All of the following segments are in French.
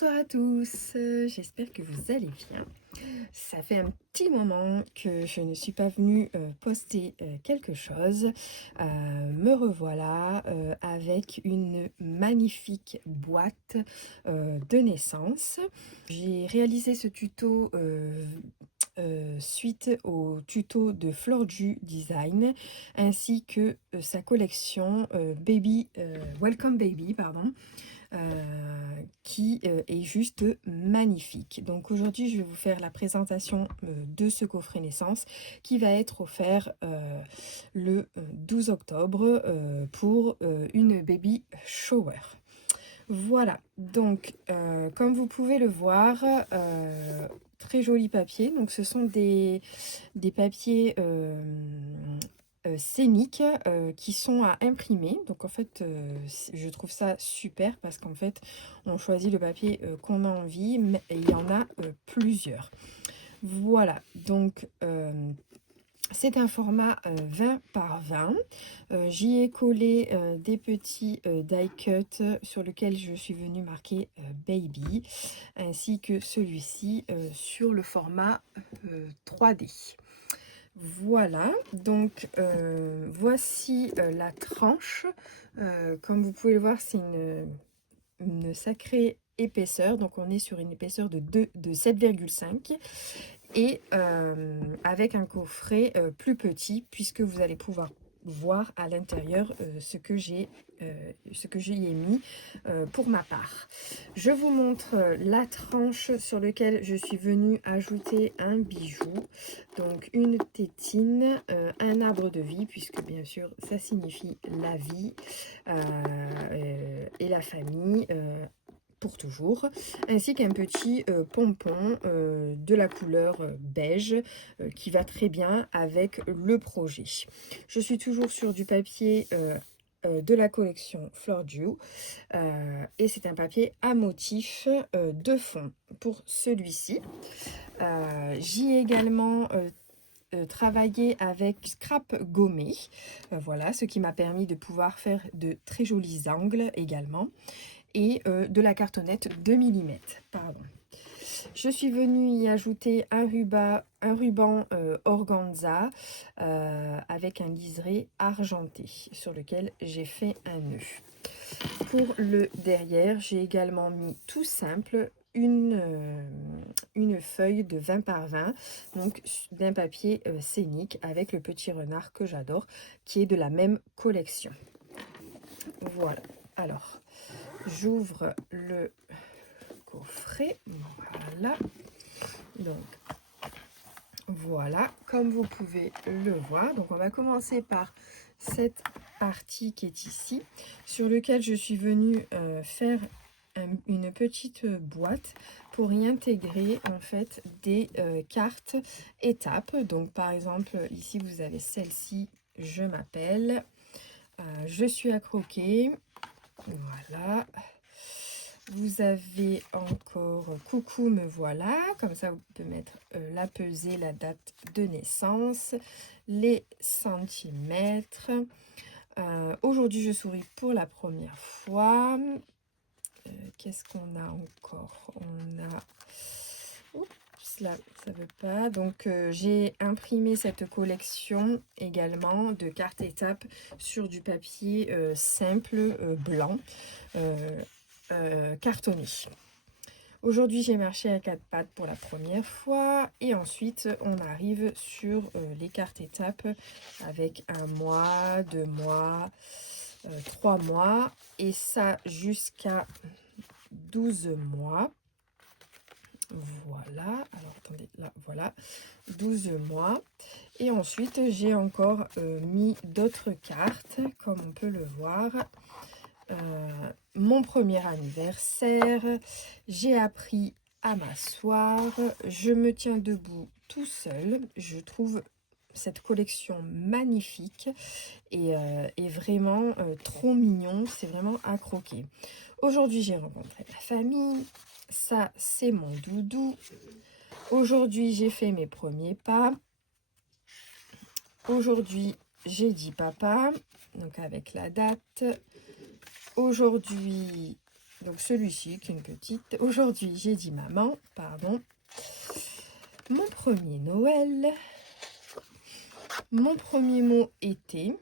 Bonsoir à tous, j'espère que vous allez bien. Ça fait un petit moment que je ne suis pas venue poster quelque chose. Me revoilà avec une magnifique boîte de naissance. J'ai réalisé ce tuto suite au tuto de Florju Design ainsi que sa collection Welcome Baby, pardon. Qui est juste magnifique. Donc aujourd'hui, je vais vous faire la présentation de ce coffret naissance qui va être offert le 12 octobre pour une baby shower. Voilà, donc comme vous pouvez le voir, très joli papier. Donc ce sont des papiers scéniques qui sont à imprimer. Donc en fait je trouve ça super parce qu'en fait on choisit le papier qu'on a envie, mais il y en a plusieurs. Voilà, donc c'est un format 20 par 20. J'y ai collé des petits die cut sur lequel je suis venue marquer baby, ainsi que celui-ci sur le format 3D. Voilà, donc voici la tranche. Comme vous pouvez le voir, c'est une sacrée épaisseur. Donc on est sur une épaisseur de 7,5 et avec un coffret plus petit, puisque vous allez pouvoir voir à l'intérieur ce que j'y ai mis pour ma part. Je vous montre la tranche sur laquelle je suis venue ajouter un bijou, donc une tétine, un arbre de vie, puisque bien sûr ça signifie la vie et la famille pour toujours, ainsi qu'un petit pompon de la couleur beige qui va très bien avec le projet. Je suis toujours sur du papier de la collection Florju et c'est un papier à motif de fond pour celui-ci. J'y ai également travaillé avec scrap gommé, voilà, ce qui m'a permis de pouvoir faire de très jolis angles également, et de la cartonnette 2 mm, pardon. Je suis venue y ajouter un ruban organza avec un liseré argenté sur lequel j'ai fait un nœud. Pour le derrière, j'ai également mis tout simple une feuille de 20 par 20, donc d'un papier scénique avec le petit renard que j'adore, qui est de la même collection. Voilà, alors j'ouvre le coffret, voilà, donc voilà, comme vous pouvez le voir. Donc on va commencer par cette partie qui est ici, sur lequel je suis venue faire une petite boîte pour y intégrer en fait des cartes étapes. Donc par exemple ici vous avez celle-ci, je m'appelle, je suis à croquer, voilà. Vous avez encore coucou me voilà, comme ça vous pouvez mettre la pesée, la date de naissance, les centimètres. Aujourd'hui je souris pour la première fois. Qu'est-ce qu'on a encore? On a... Oups, là ça veut pas. Donc j'ai imprimé cette collection également de cartes étapes sur du papier simple blanc. Cartonné. Aujourd'hui j'ai marché à 4 pattes pour la première fois et ensuite on arrive sur les cartes étapes avec 1 mois, 2 mois, 3 mois et ça jusqu'à 12 mois. Voilà, alors attendez, là voilà, 12 mois. Et ensuite j'ai encore mis d'autres cartes comme on peut le voir. Mon premier anniversaire, j'ai appris à m'asseoir, je me tiens debout tout seul. Je trouve cette collection magnifique et vraiment trop mignon, c'est vraiment à croquer. Aujourd'hui j'ai rencontré la famille, ça c'est mon doudou. Aujourd'hui j'ai fait mes premiers pas. Aujourd'hui j'ai dit papa, donc avec la date. Aujourd'hui, Donc celui-ci qui est une petite. Aujourd'hui, j'ai dit maman, pardon. Mon premier Noël. Mon premier mot été.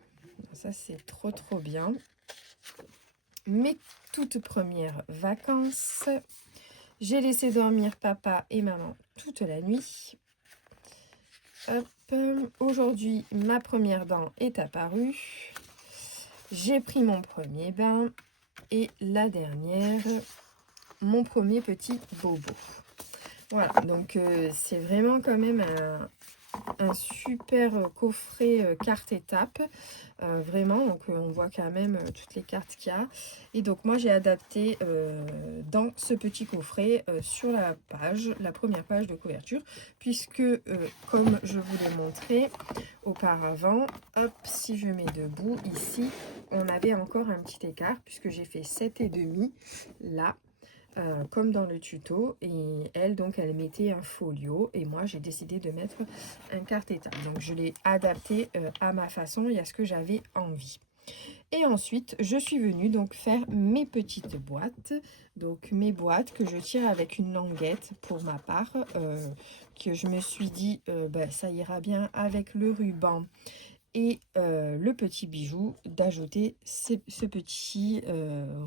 Ça, c'est trop bien. Mes toutes premières vacances. J'ai laissé dormir papa et maman toute la nuit. Hop. Aujourd'hui, ma première dent est apparue. J'ai pris mon premier bain. Et la dernière, mon premier petit bobo. Voilà, donc c'est vraiment quand même un super coffret carte étape. Vraiment, donc on voit quand même toutes les cartes qu'il y a. Et donc moi j'ai adapté dans ce petit coffret sur la première page de couverture, puisque comme je vous l'ai montré auparavant, hop, si je mets debout ici, on avait encore un petit écart puisque j'ai fait 7,5 là. Comme dans le tuto, et elle donc elle mettait un folio et moi j'ai décidé de mettre un carte étape, donc je l'ai adapté à ma façon et à ce que j'avais envie. Et ensuite je suis venue donc faire mes petites boîtes, donc mes boîtes que je tire avec une languette pour ma part, que je me suis dit ça ira bien avec le ruban et le petit bijou, d'ajouter ce petit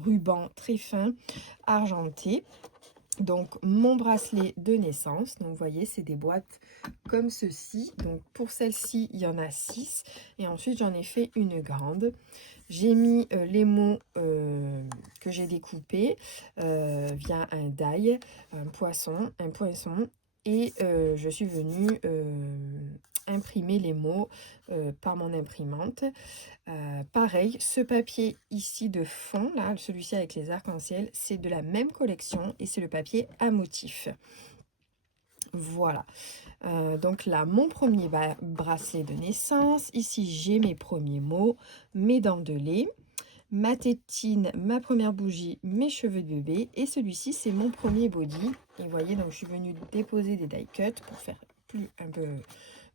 ruban très fin argenté. Donc mon bracelet de naissance, donc vous voyez c'est des boîtes comme ceci. Donc pour celle-ci il y en a 6 et ensuite j'en ai fait une grande. J'ai mis les mots que j'ai découpés via un die, un poisson et je suis venue imprimer les mots par mon imprimante. Pareil, ce papier ici de fond, là, celui-ci avec les arcs-en-ciel, c'est de la même collection et c'est le papier à motif. Voilà. Donc là, mon premier bracelet de naissance. Ici, j'ai mes premiers mots, mes dents de lait, ma tétine, ma première bougie, mes cheveux de bébé. Et celui-ci, c'est mon premier body. Et vous voyez, donc je suis venue déposer des die cuts pour faire un peu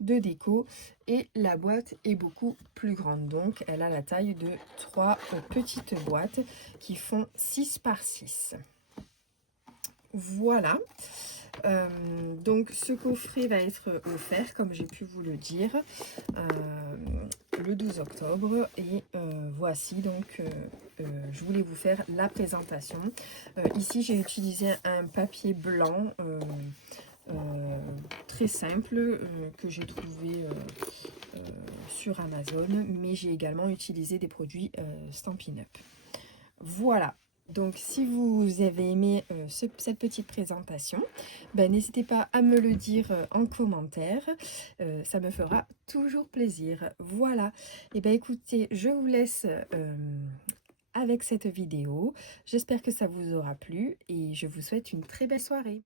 de déco. Et la boîte est beaucoup plus grande. Donc, elle a la taille de 3 petites boîtes qui font 6 par 6. Voilà. Donc ce coffret va être offert, comme j'ai pu vous le dire, le 12 octobre. Et voici donc, je voulais vous faire la présentation. Ici j'ai utilisé un papier blanc très simple que j'ai trouvé sur Amazon, mais j'ai également utilisé des produits Stampin' Up. Voilà. Donc si vous avez aimé cette petite présentation, n'hésitez pas à me le dire en commentaire, ça me fera toujours plaisir. Voilà, et écoutez, je vous laisse avec cette vidéo, j'espère que ça vous aura plu et je vous souhaite une très belle soirée.